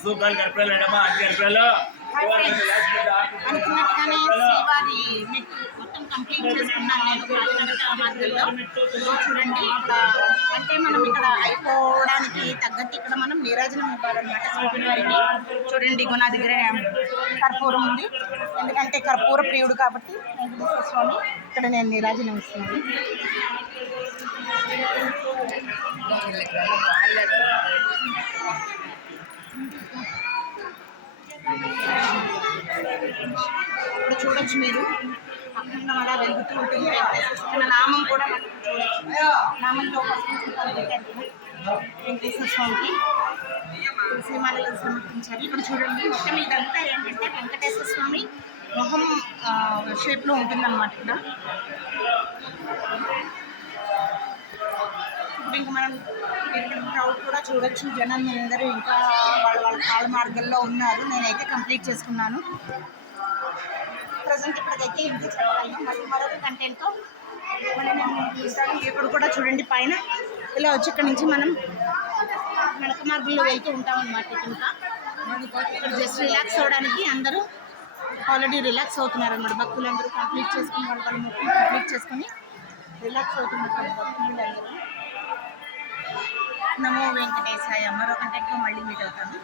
Super గర్భాలు అన్ని గర్భాలు అనుకున్నట్టుగానే శ్రీవారి మొత్తం కంప్లీట్ చేసుకున్నాను నేను కాకినాడ మార్గంలో చూడండి ఇక్కడ అంటే మనం ఇక్కడ అయిపోవడానికి తగ్గట్టు ఇక్కడ మనం నీరాజనం ఇవ్వాలన్నమాట స్వామివారికి చూడండి ఇగో నా దగ్గర కర్పూరం ఉంది. ఎందుకంటే కర్పూర ప్రియుడు కాబట్టి వెంకటేశ్వర స్వామి ఇక్కడ నేను నీరాజనం ఇస్తున్నాను ఇప్పుడు చూడొచ్చు మీరు. అఖండం అలా వెలుగుతూ ఉంటుంది. వెంకటేశ్వర నామం కూడా మనకు చూడొచ్చు. నామంతో వెంకటేశ్వర స్వామికి. తులసిమాలలో సమర్పించాలి ఇక్కడ చూడండి మొత్తం ఇదంతా ఏంటంటే వెంకటేశ్వర స్వామి మొహం షేప్లో ఉంటుందన్నమాట ఇక్కడ. ఇంకా మనం క్రౌడ్ కూడా చూడొచ్చు. జనం అందరూ ఇంకా వాళ్ళ వాళ్ళ కాల మార్గంలో ఉన్నారు. నేనైతే కంప్లీట్ చేసుకున్నాను. ప్రజెంట్ ఇప్పటికైతే ఇంటి చెప్పాలి మళ్ళీ మరొక కంటెంట్తో మళ్ళీ నేను చూస్తాను ఇక్కడ కూడా చూడండి పైన ఇలా వచ్చి ఇక్కడ నుంచి మనం నడక మార్గంలో వెళ్తూ ఉంటాం అన్నమాట ఇంకా ఇక్కడ జస్ట్ రిలాక్స్ అవ్వడానికి అందరూ ఆల్రెడీ రిలాక్స్ అవుతున్నారు అన్నమాట. భక్తులందరూ కంప్లీట్ చేసుకుని వాళ్ళు వాళ్ళ మొక్కులు కంప్లీట్ చేసుకొని రిలాక్స్ అవుతున్నారు భక్తులందరూ. నమో వెంకటేశాయ. మరో కంటెంట్తో మళ్ళీ మీట్ అవుతాను.